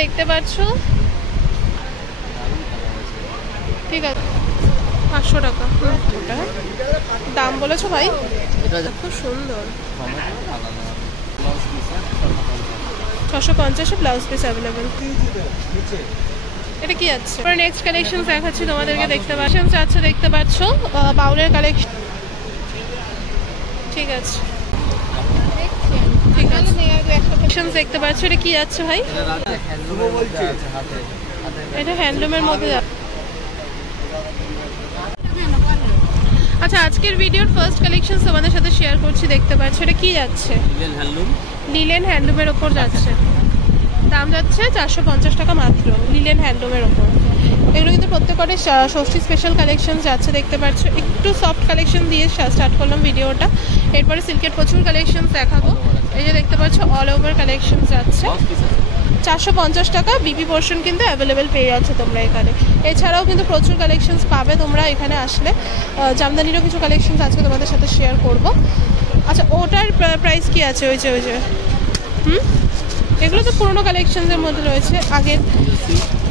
দেখতে পাচ্ছ, ঠিক আছে 500 টাকা। ওটা দাম বলেছো ভাই? খুব সুন্দর, 650 ব্লাউজ পিস অ্যাভেলেবেল। এটা কি আছে? নেক্সট কালেকশন দেখাচ্ছি তোমাদেরকে, দেখতে পাচ্ছ আছে, দেখতে পাচ্ছ বাউলের কালেকশন। ঠিক আছে, ঠিক আছে, দেখতে পাচ্ছ। এটা কি আছে ভাই? এটা হ্যান্ডলুমের মধ্যে। আচ্ছা, আজকের ভিডিওর ফার্স্ট কালেকশন তোমাদের সাথে শেয়ার করছি, দেখতে পাচ্ছ। এটা কি যাচ্ছে? লিলেন হ্যান্ডলুমের ওপর যাচ্ছে, দাম যাচ্ছে 450 টাকা মাত্র, লিলেন হ্যান্ডলুমের ওপর। এগুলো কিন্তু প্রত্যেকটা ষষ্ঠী স্পেশাল কালেকশন যাচ্ছে, দেখতে পাচ্ছ। একটু সফট কালেকশন দিয়ে স্টার্ট করলাম ভিডিওটা, এরপরে সিল্কের প্রচুর কালেকশন দেখাবো। এই যে দেখতে পাচ্ছ অল ওভার কালেকশন যাচ্ছে, 450 টাকা। বিপি পোর্শন কিন্তু অ্যাভেলেবেল পেয়ে যাচ্ছে তোমরা এখানে। এছাড়াও কিন্তু প্রচুর কালেকশনস পাবে তোমরা এখানে আসলে। জামদানিরও কিছু কালেকশনস আজকে তোমাদের সাথে শেয়ার করব। আচ্ছা, ওটার প্রাইস কি আছে? ওই যে এগুলো তো পুরোনো কালেকশনসের মধ্যে রয়েছে, আগের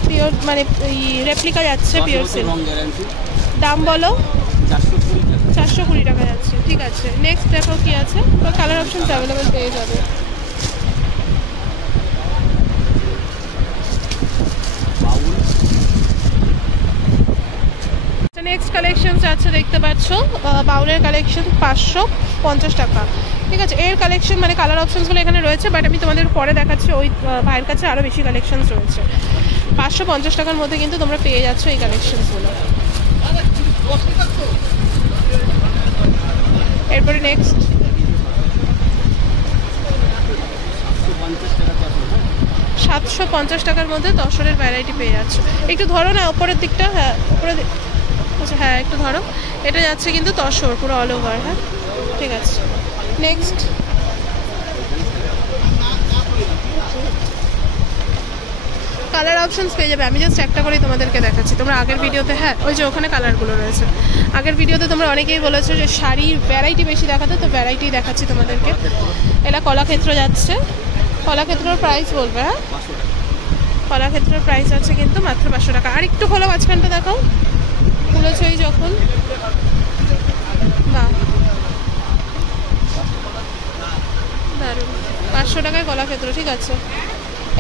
পিওর মানে রেপ্লিকা যাচ্ছে পিওর সিল্ক। দাম বলো? 420 টাকা যাচ্ছে, ঠিক আছে। নেক্সট দেখো কি আছে, কালার অপশনস অ্যাভেলেবেল পেয়ে যাবে। নেক্সট কালেকশন আছে, দেখতে পাচ্ছ বাউলের কালেকশন 550 টাকা, ঠিক আছে। এর কালেকশন মানে কালার অপশনসগুলো এখানে রয়েছে, বাট আমি তোমাদের পরে দেখাচ্ছি। ওই ভাইয়ের কাছে আরও বেশি কালেকশনস রয়েছে। 550 টাকার মধ্যে কিন্তু তোমরা পেয়ে যাচ্ছ এই কালেকশনসগুলো। এরপরে নেক্সট 750 টাকার মধ্যে তসরের ভ্যারাইটি পেয়ে যাচ্ছ। একটু ধরো না ওপরের দিকটা, হ্যাঁ উপরে, আচ্ছা হ্যাঁ একটু ধরো। এটা যাচ্ছে কিন্তু তসর পুরো অল ওভার, হ্যাঁ ঠিক আছে। নেক্সট কালার অপশনস পেয়ে যাবে। আমি জাস্ট একটা করেই তোমাদেরকে দেখাচ্ছি। তোমরা আগের ভিডিওতে, হ্যাঁ ওই যে ওখানে কালারগুলো রয়েছে, আগের ভিডিওতে তোমরা অনেকেই বলেছো যে শাড়ির ভ্যারাইটি বেশি দেখাতে, তো ভ্যারাইটি দেখাচ্ছি তোমাদেরকে। এটা কলাক্ষেত্র যাচ্ছে, কলাক্ষেত্রর প্রাইস বলবে, হ্যাঁ কলাক্ষেত্রর প্রাইস আছে কিন্তু মাত্র 500 টাকা। আর একটু খোলা মাঝখানটা দেখাও, খুলেছই যখন, বাহ দারুণ। 500 টাকায় কলাক্ষেত্র, ঠিক আছে।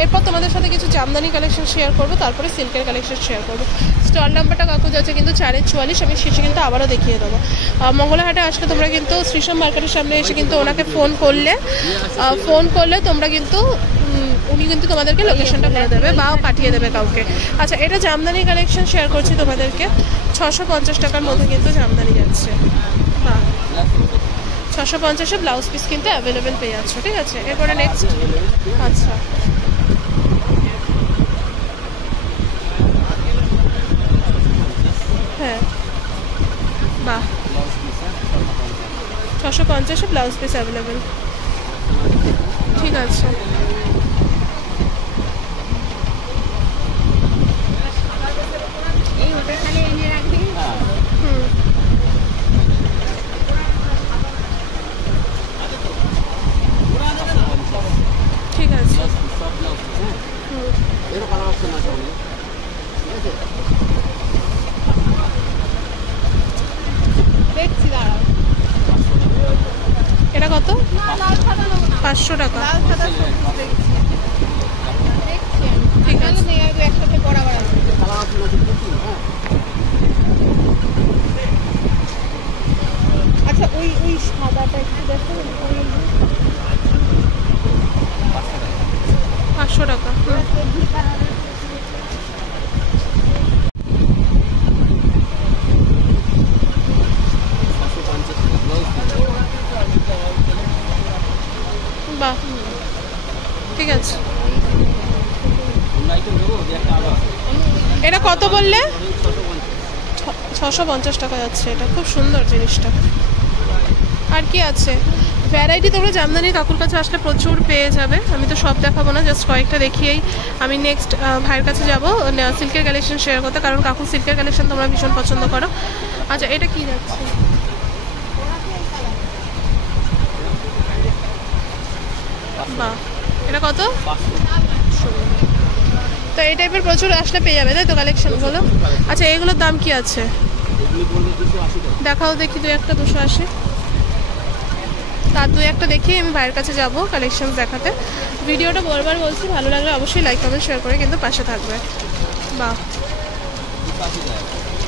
এরপর তোমাদের সাথে কিছু জামদানি কালেকশন শেয়ার করবো, তারপরে সিল্কের কালেকশন শেয়ার করবো। স্টল নাম্বারটা কাকু যাচ্ছে কিন্তু 444, আমি শেষে কিন্তু আবারও দেখিয়ে দেবো। মঙ্গলাহাটে আসলে তোমরা কিন্তু শ্রীসম মার্কেটের সামনে এসে কিন্তু ওনাকে ফোন করলে তোমরা কিন্তু উনি কিন্তু তোমাদেরকে লোকেশনটা বলে দেবে বা পাঠিয়ে দেবে কাউকে। আচ্ছা, এটা জামদানি কালেকশন শেয়ার করছি তোমাদেরকে, 650 টাকার মধ্যে কিন্তু জামদানি যাচ্ছে। বাহ, 650-এ ব্লাউজ পিস কিন্তু অ্যাভেলেবেল পেয়ে যাচ্ছ, ঠিক আছে। এরপরে নেক্সট, আচ্ছা হ্যাঁ বাহ, 650-এ ব্লাউজ পিস অ্যাভেলেবেল, ঠিক আছে। ঠিক আছে, এটা কত? 500 টাকা, ঠিক আছে। একসাথে বরাবর আচ্ছা, ওই সাদাটা একটু দেখো, 500 টাকা। বাহ, ঠিক আছে। এটা কত বললে? 650 টাকা যাচ্ছে। এটা খুব সুন্দর জিনিসটা। আর কি আছে ভ্যারাইটি? তোমরা জামদানি কাকুর কাছে আসলে প্রচুর পেয়ে যাবে। আমি তো সব দেখাবো না, জাস্ট কয়েকটা দেখিয়েই আমি নেক্সট ভাইয়ের কাছে যাবো সিল্কের কালেকশন শেয়ার করতে, কারণ কাকু সিল্কের কালেকশন তোমরা ভীষণ পছন্দ করো। আচ্ছা, এটা কি যাচ্ছে? বাহ, এটা কত? তো এই টাইপের প্রচুর আসলে পেয়ে যাবে, তাই তো কালেকশনগুলো? আচ্ছা এগুলোর দাম কি আছে দেখাও দেখি, 2-1 280। তার 2-1 দেখি আমি ভাইয়ের কাছে যাব কালেকশন দেখাতে। ভিডিওটা বারবার বলছি, ভালো লাগলে অবশ্যই লাইক কমেন্ট শেয়ার করে কিন্তু পাশে থাকবে। বাহ,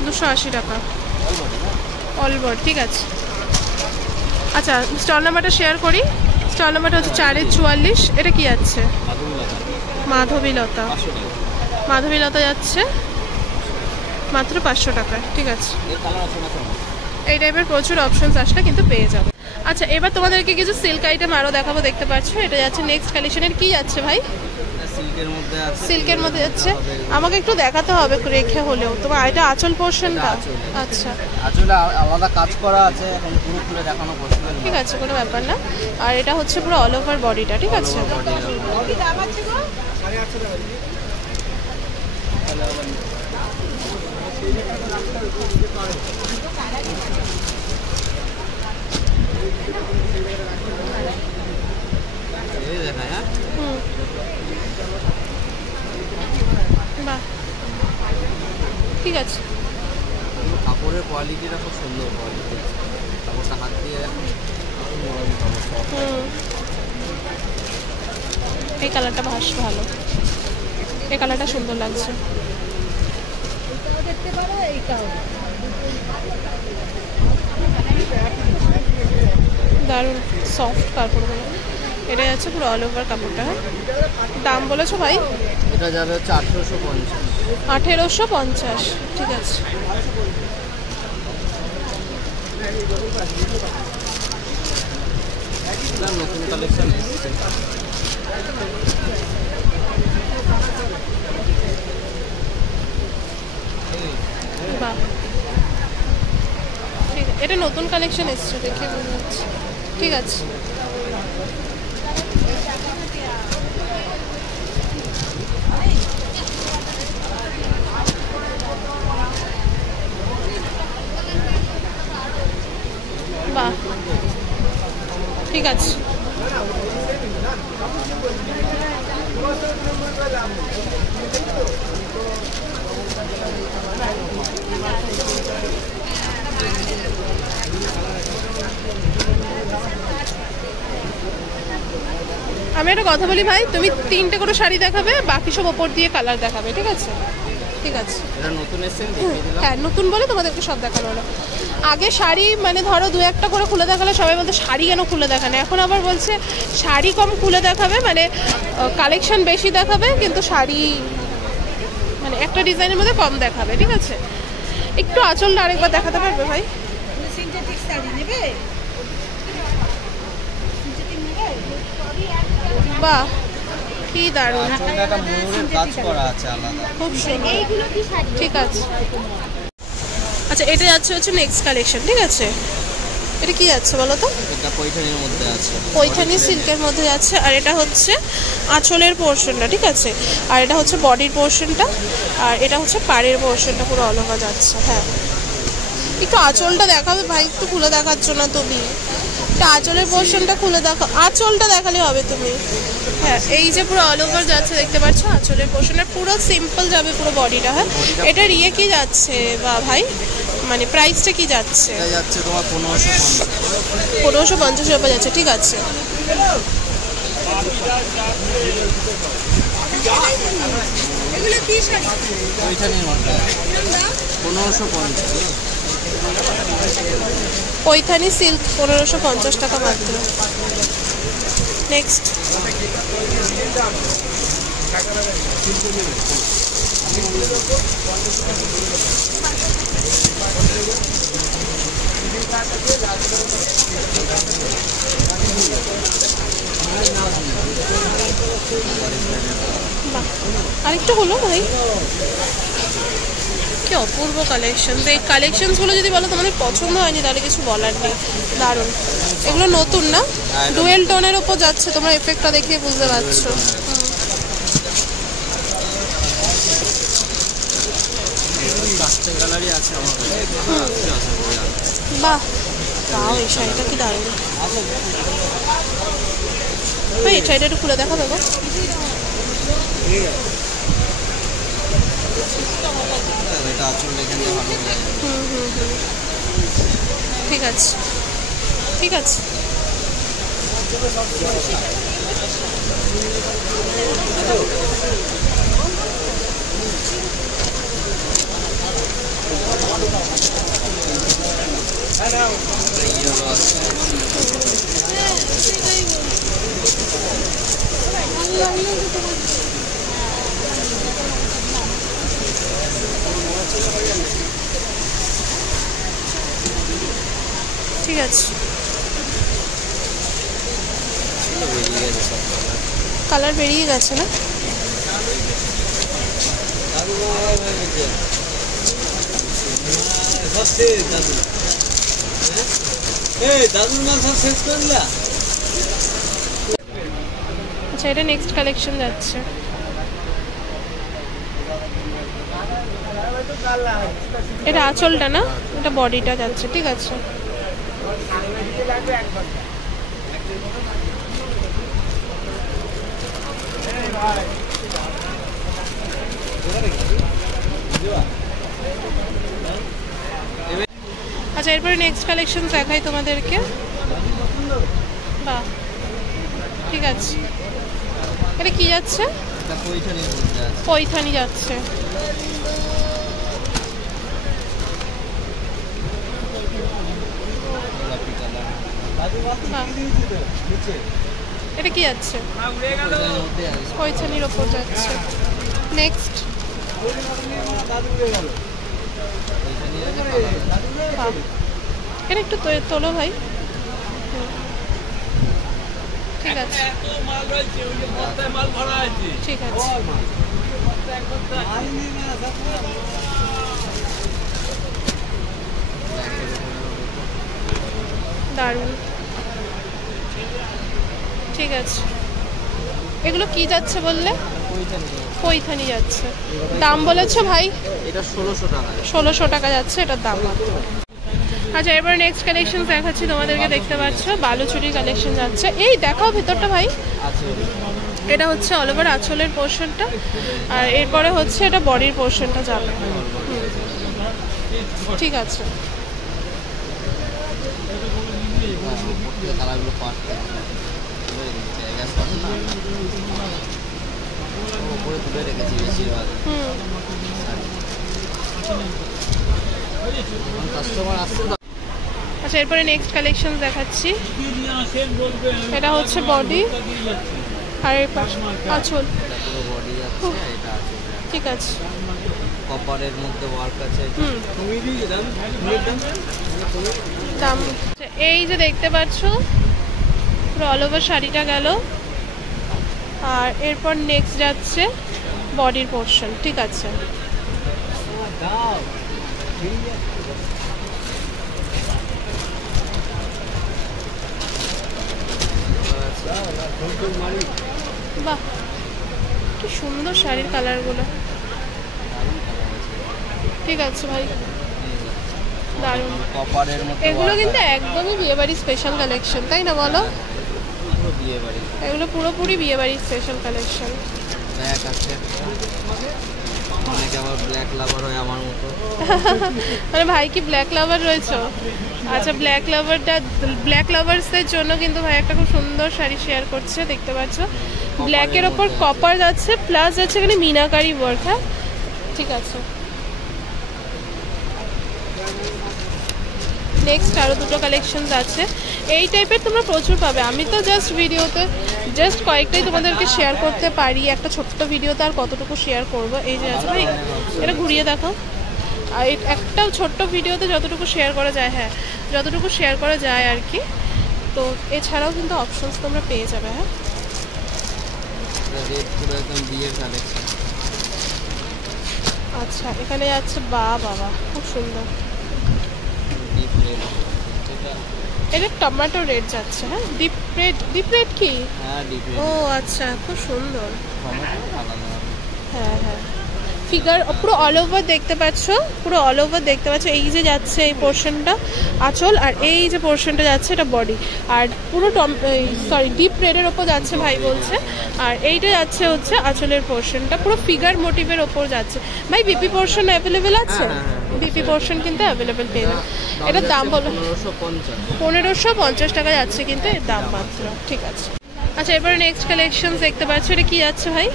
280 টাকা অলবট, ঠিক আছে। আচ্ছা স্টল নাম্বারটা শেয়ার করি। স্টল নাম্বারটা হচ্ছে 4-44। এটা কি যাচ্ছে? মাধবীলতা। মাধবীলতা যাচ্ছে মাত্র 500 টাকায়, ঠিক আছে। এই টাইপের প্রচুর অপশনস আসলে কিন্তু পেয়ে যাবে। আচ্ছা এবার তোমাদেরকে কিছু সিল্ক আইটেম আরও দেখাবো, দেখতে পাচ্ছ এটা যাচ্ছে নেক্সট কালেকশনের। কি যাচ্ছে ভাই? সিল্কের মধ্যে যাচ্ছে। আমাকে একটু দেখাতে হবে রেখে হলেও। তোমার এটা আঁচল পোর্শনটা? আচ্ছা আঁচলে আলাদা কাজ করা আছে, এখন পুরো খুলে দেখানো পসিবল, ঠিক আছে, কোনো ব্যাপার না। আর এটা হচ্ছে পুরো অল ওভার বডিটা, ঠিক আছে। বাহ, ঠিক আছে। কাপড়ের কোয়ালিটিটা খুব সুন্দর কোয়ালিটি, কাপড়টা হাত দিয়ে এই কালারটা ভালো, এই কালারটা সুন্দর লাগছে। দারুণ সফট কাপড়গুলো। এটা যাচ্ছে পুরো অল ওভার কাপড়টা। দাম বলেছো ভাই? এটা যাবে হচ্ছে 1850। 1850, ঠিক আছে। নতুন কালেকশন এসেছে। বাহ, ঠিক আছে, এটা নতুন কালেকশন এসছে দেখে মনে হচ্ছে, ঠিক আছে। বাহ, ঠিক আছে। আমি একটা কথা বলি ভাই, তুমি 3টে করে শাড়ি দেখাবে, বাকি সব ওপর দিয়ে কালার দেখাবে, ঠিক আছে? ঠিক আছে, এটা নতুন এসেছে, দেখিয়ে দিলাম। হ্যাঁ নতুন বলে তোমাদেরকে সব দেখানো হলো। আগে শাড়ি মানে ধরো 2-1 করে খুলে দেখালে সবাই বলতো শাড়ি কেন খুলে দেখানো, এখন আবার বলছে শাড়ি কম খুলে দেখাবে, মানে কালেকশন বেশি দেখাবে কিন্তু শাড়ি মানে একটা ডিজাইনের মধ্যে কম দেখাবে, ঠিক আছে। একটু আঁচলটা আরেকবার দেখাতে পারবে ভাই? বাহ, কি দারুণ, খুব সুন্দর, ঠিক আছে। আচ্ছা এটা যাচ্ছে হচ্ছে নেক্সট কালেকশন, ঠিক আছে। এটা কি যাচ্ছে বলো তো? এটা পৈঠানির মধ্যে আছে, পৈঠানি সিল্কের মধ্যে যাচ্ছে। আর এটা হচ্ছে আঁচলের পোর্শনটা, ঠিক আছে। আর এটা হচ্ছে বডির পোর্শনটা, আর এটা হচ্ছে পাড়ের পোর্শনটা পুরো অল ওভার যাচ্ছে। হ্যাঁ একটু আঁচলটা দেখাবে ভাই, একটু খুলে দেখাচ্ছ না তুমি? আঁচলের পোর্শনটা খুলে দেখো, আঁচলটা দেখালে হবে তুমি। হ্যাঁ এই যে পুরো অল ওভার যাচ্ছে দেখতে পাচ্ছ, আঁচলের পোর্শনটা পুরো সিম্পল যাবে পুরো বডিটা। হ্যাঁ এটার ইয়ে কি যাচ্ছে বা ভাই, মানে প্রাইসটা কি যাচ্ছে? এটা যাচ্ছে তোমার 1550। 1550 টাকা যাচ্ছে, ঠিক আছে। পৈঠানির মধ্যে 1550। পৈঠানি সিল্ক 1550 টাকা মাত্র। নেক্সট আরেকটা হলো ভাই, কি অপূর্ব কালেকশন। এই কালেকশনসগুলো যদি বলো তোমাদের পছন্দ হয়নি তাহলে কিছু বলার নেই, দারুণ। এগুলো নতুন না, ডুয়েল টোনের ওপর যাচ্ছে, তোমরা এফেক্টটা দেখে বুঝতে পারছো। বাহ তাও এই শাড়িটা কি দারুণ ভাই, এই শাড়িটা একটু খুলে দেখা দেবো। এটা আঁচলটা এখান থেকে ভালো যায়। ঠিক আছে ঠিক আছে। ঠিক আছে, কালার বেরিয়ে গেছে না? আচ্ছা, এটা নেক্সট কালেকশন যাচ্ছে। এটা আঁচলটা না, এটা বডিটা যাচ্ছে। ঠিক আছে, আচ্ছা এরপরে নেক্সট কালেকশন দেখাই তোমাদেরকে। বাহ, ঠিক আছে। এটা কি যাচ্ছে? পৈথানি যাচ্ছে। এটা কি যাচ্ছে? পৈথানির ওপর যাচ্ছে। নেক্সট, এটা একটু তোলো ভাই। ঠিক আছে ঠিক আছে। দারুণ, ঠিক আছে। এগুলো কি যাচ্ছে বললে? পৈথানি যাচ্ছে। দাম বলেছো ভাই? এটা 1600 টাকা। 1600 টাকা যাচ্ছে এটার দাম। আচ্ছা এবার নেক্সট কালেকশন দেখাচ্ছি তোমাদেরকে। দেখতে পাচ্ছ বালুচুরির কালেকশন যাচ্ছে। এই দেখাও ভেতরটা ভাই। এটা হচ্ছে অল ওভার আঁচলের পোর্শনটা, আর এরপরে হচ্ছে এটা বডির পোর্শনটা যাবে। ঠিক আছে, আচ্ছা এরপরে নেক্সট কালেকশন দেখাচ্ছি। এটা হচ্ছে বডি আর এর পাশে আঁচল। ঠিক আছে, কপারের মধ্যে ওয়ার্ক আছে। দাম এই যে দেখতে পাচ্ছ পুরো অল ওভার শাড়িটা গেল, আর এরপর নেক্সট যাচ্ছে বডির পোর্শন। ঠিক আছে, বাহ কি সুন্দর শাড়ির কালারগুলো। ঠিক আছে ভাই, দারুণ। এগুলো কিন্তু একদমই বিয়েবাড়ির স্পেশাল কালেকশন, তাই না বলো? এগুলো পুরোপুরি বিয়েবাড়ির স্পেশাল কালেকশন। মানে ভাই কি ব্ল্যাক লাভার রয়েছে? আচ্ছা, ব্ল্যাক লাভার্সদের জন্য কিন্তু ভাই একটা খুব সুন্দর শাড়ি শেয়ার করছে। দেখতে পাচ্ছ ব্ল্যাকের ওপর কপার যাচ্ছে, প্লাস যাচ্ছে এখানে মিনাকারি ওয়ার্ক। হ্যাঁ ঠিক আছে, নেক্সট আরও দুটো কালেকশন আছে। এই টাইপের তোমরা প্রচুর পাবে। আমি তো ভিডিওতে কয়েকটাই তোমাদেরকে শেয়ার করতে পারি, একটা ছোট্ট ভিডিওতে আর কতটুকু শেয়ার করব। এই যে আছে ভাই, এটা ঘুরিয়ে দেখো। আর একটা ছোট্ট ভিডিওতে যতটুকু শেয়ার করা যায়, হ্যাঁ যতটুকু শেয়ার করা যায় আর কি। তো এছাড়াও কিন্তু অপশনস তোমরা পেয়ে যাবে। হ্যাঁ আচ্ছা, এখানে যাচ্ছে বাবা খুব সুন্দর। এটা টমেটো রেড যাচ্ছে। হ্যাঁ ডিপ রেড কি? ও আচ্ছা, খুব সুন্দর। হ্যাঁ হ্যাঁ, ফিগার পুরো অল ওভার দেখতে পাচ্ছ, পুরো অল ওভার দেখতে পাচ্ছ। এই যে যাচ্ছে এই পোর্শনটা আঁচল, আর এই যে পোর্শনটা যাচ্ছে এটা বডি, আর পুরো ডিপ রেডের ওপর যাচ্ছে ভাই বলছে। আর এইটা যাচ্ছে হচ্ছে আঁচলের পোর্শনটা, পুরো ফিগার মোটিভের ওপর যাচ্ছে। ভাই বিপি পোর্শন অ্যাভেলেবেল আছে? বিপি পোর্শন কিন্তু অ্যাভেলেবেল পেয়ে যাবে। এটার দাম বলো? 1550 টাকা যাচ্ছে কিন্তু এর দাম মাত্র। ঠিক আছে, আচ্ছা এবারে নেক্সট কালেকশন দেখতে পাচ্ছ। এটা কি যাচ্ছে ভাই?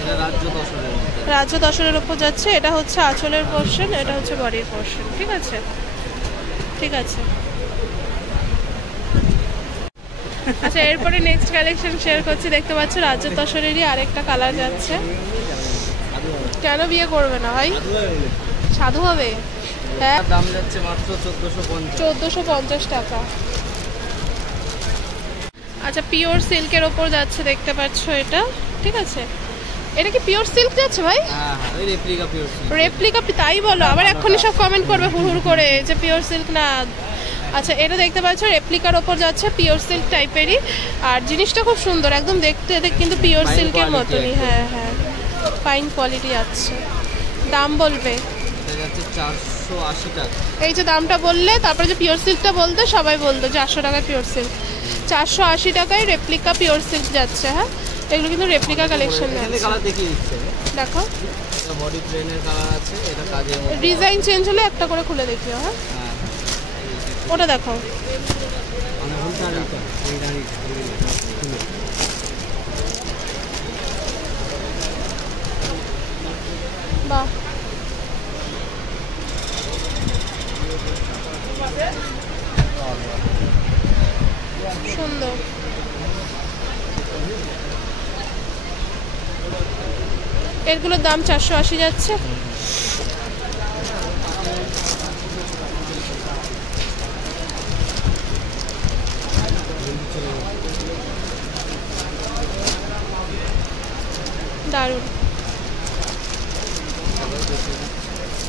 রাজ্য দশরের ওপর যাচ্ছে। এটা হচ্ছে আঁচলের পোর্শন, এটা হচ্ছে বডির পোর্শন। ঠিক আছে, ঠিক আছে। আচ্ছা এরপরে নেক্সট কালেকশন শেয়ার করছি। দেখতে পাচ্ছ রাজ্য দশরেরই আরেকটা কালার যাচ্ছে। কেন বিয়ে করবে না ভাই? সাধু হবে? হ্যাঁ, দাম যাচ্ছে মাত্র 1450 টাকা। আচ্ছা পিওর সিল্কের ওপর যাচ্ছে দেখতে পাচ্ছ এটা। ঠিক আছে, এটা কি পিওর সিল্ক যাচ্ছে ভাই? হ্যাঁ, ওই রেপ্লিকা পিওর সিল্ক। রেপ্লিকা তাই বলো? আবার এখনই সব কমেন্ট করবে হুড় করে যে পিওর সিল্ক না। আচ্ছা এটা দেখতে পাচ্ছ রেপ্লিকার ওপর যাচ্ছে, পিওর সিল্ক টাইপেরই। আর জিনিসটা খুব সুন্দর, একদম দেখতে কিন্তু পিওর সিল্কের মতনই। হ্যাঁ হ্যাঁ, ফাইন কোয়ালিটি আছে। দাম বলবে? এটা যাচ্ছে 480 টাকা। এই যে দামটা বললে, তারপরে যে পিওর সিল্কটা বলতে সবাই বলতো 400 টাকায় পিওর সিল্ক। 480 টাকায় রেপ্লিকা পিওর সিল্ক যাচ্ছে। হ্যাঁ, এগুলো কিন্তু রেপ্লিকা কালেকশন যাচ্ছে। কালার দেখিয়ে দিচ্ছে, দেখো এটা বডি প্লেনের কালার আছে, এটা কাজের মধ্যে ডিজাইন চেঞ্জ হলে একটা করে খুলে দেখিও। হ্যাঁ, ওটা দেখো। বাহ, সুন্দর। এগুলোর দাম 480 যাচ্ছে। দারুণ।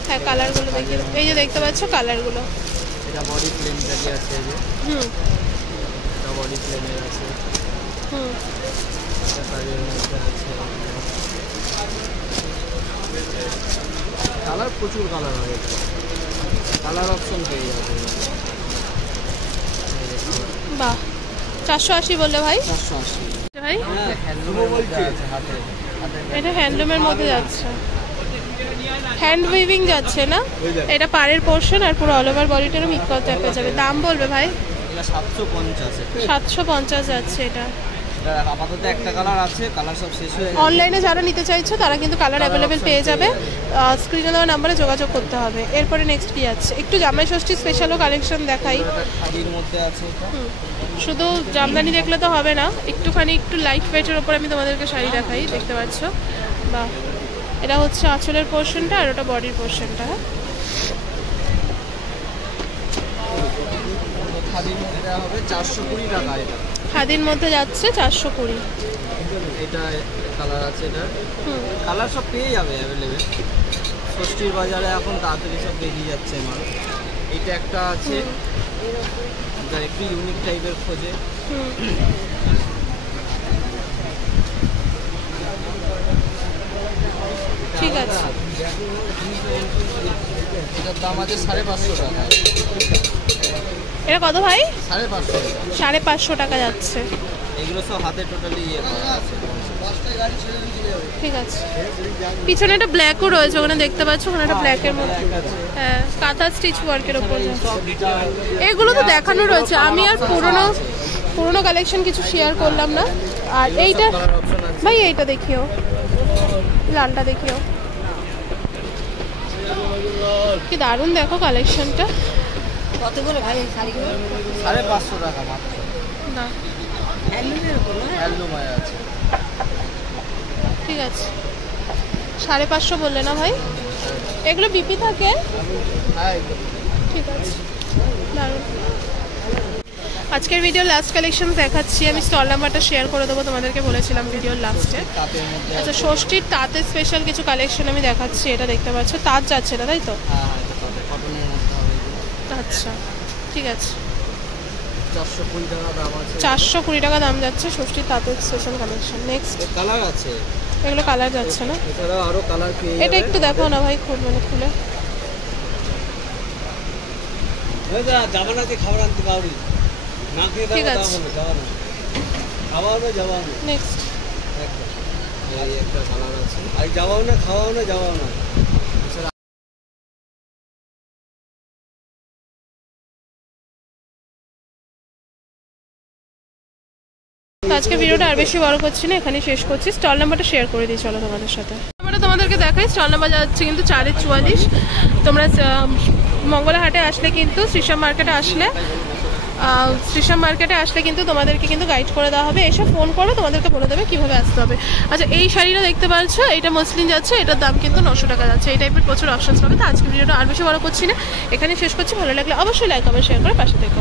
হ্যাঁ, কালারগুলো দেখে এই যে দেখতে পাচ্ছ কালারগুলো। এটা বডি প্লেনটা কি আছে এই যে, এটা বডি প্লেনের আছে। এটা কাজের মধ্যে আছে। কালার প্রচুর কালার হয়, এটা কালার অপশন পেয়ে যাবে। বাহ, 480 বললে ভাই? 480 ভাই। হ্যান্ডলুমের মধ্যে আছে, হাতে এটা হ্যান্ডলুমের মধ্যে যাচ্ছে, হ্যান্ড উইভিং যাচ্ছে না? এটা পাড়ের পোর্শন আর পুরো অল ওভার বডিটারও মিক্স করতে পেয়ে যাবে। দাম বলবে ভাই? 750 যাচ্ছে এটা। আপাতত একটা কালার আছে, কালার সব শেষ হয়ে গেছে। অনলাইনে যারা নিতে চাইছো তারা কিন্তু কালার অ্যাভেলেবেল পেয়ে যাবে। স্ক্রিনে দেওয়া নাম্বারে যোগাযোগ করতে হবে। এরপরে নেক্সট কি আছে? একটু জামাই ষষ্ঠী স্পেশালও কালেকশন দেখাই। খাদির মধ্যে আছে এটা। শুধু জামদানি দেখলে তো হবে না, একটুখানি একটু লাইট ওয়েটের ওপর আমি তোমাদেরকে শাড়ি দেখাই। দেখতে পাচ্ছ? বাহ, এটা হচ্ছে আঁচলের পোর্শনটা আর ওটা বডির পোর্শনটা। হ্যাঁ, খাদির মধ্যে হবে 420 টাকা। এটা খাদির মধ্যে যাচ্ছে 420। এটা কালার আছে, এটা কালার সব পেয়ে যাবে অ্যাভেলেবেল। ষষ্ঠীর বাজারে এখন তাড়াতাড়ি সব বেরিয়ে যাচ্ছে মাল। এইটা একটা আছে, এটা একটু ইউনিক টাইপের খোঁজে। ঠিক আছে, এটার দাম আছে 550 টাকা। এটা কত ভাই? 550 টাকা। 550 টাকা যাচ্ছে। এগুলো সব হাতে টোটালি ইয়ে করা আছে। ঠিক আছে, পিছনে একটা ব্ল্যাকও রয়েছে, ওখানে দেখতে পাচ্ছ, ওখানে একটা ব্ল্যাকের মধ্যে। হ্যাঁ, কাঁথা স্টিচ ওয়ার্কের ওপর। এগুলো তো দেখানো রয়েছে, আমি আর পুরনো কালেকশন কিছু শেয়ার করলাম না। আর এইটা ভাই, এইটা দেখিও, লালটা দেখিও, কি দারুণ দেখো কালেকশনটা। কত করে ভাই এই শাড়িগুলো? 550 টাকা মাত্র। না, হ্যান্ডলুমের উপর না? হ্যান্ডলুম আছে। ঠিক আছে, 550 বললে না ভাই? এগুলো বিপি থাকে? হ্যাঁ, ঠিক আছে, দারুণ। আজকের ভিডিও লাস্ট কালেকশন দেখাচ্ছি। আমি স্টল নাম্বারটা শেয়ার করে দেবো, তোমাদেরকে বলেছিলাম ভিডিওর লাস্টে। আচ্ছা, ষষ্ঠীর তাঁতের স্পেশাল কিছু কালেকশন আমি দেখাচ্ছি। এটা দেখতে পাচ্ছ, তাঁত যাচ্ছে না তাই তো? আচ্ছা, ঠিক আছে, 420 টাকা দাম আছে। 420 টাকা দাম যাচ্ছে ষষ্ঠীর তাঁতের স্পেশাল কালেকশন। নেক্সট কালার আছে, এগুলো কালার যাচ্ছে না। এছাড়াও আরো কালার পেয়ে যাবে। এটা একটু দেখো না ভাই, খুলে জামানাতে খাবার আনতে পারি না, খেয়ে ঠিক আছে। নেক্সট এই একটা কালার আছে, আর যাওয়াও না খাওয়াও না যাওয়াও না। তো আজকে ভিডিওটা আর বেশি বড় করছি না, এখানে শেষ করছি। স্টল নাম্বারটা শেয়ার করে দিই চলো তোমাদের সাথে। নাম্বারটা তোমাদেরকে দেখাই, স্টল নাম্বার যাচ্ছে কিন্তু 4-44। তোমরা মঙ্গলা হাটে আসলে কিন্তু শ্রীশ্যাম মার্কেটে আসলে কিন্তু তোমাদেরকে কিন্তু গাইড করে দেওয়া হবে। এসে ফোন করো, তোমাদেরকে বলে দেবে কিভাবে আসতে হবে। আচ্ছা, এই শাড়িটা দেখতে পাচ্ছ, এটা মসলিন যাচ্ছে, এটার দাম কিন্তু 900 টাকা যাচ্ছে। এই টাইপের প্রচুর অপশনস পাবে। তো আজকে ভিডিওটা আর বেশি বড় করছি না, এখানে শেষ করছি। ভালো লাগলে অবশ্যই লাইক কমেন্ট শেয়ার করে পাশে থেকো।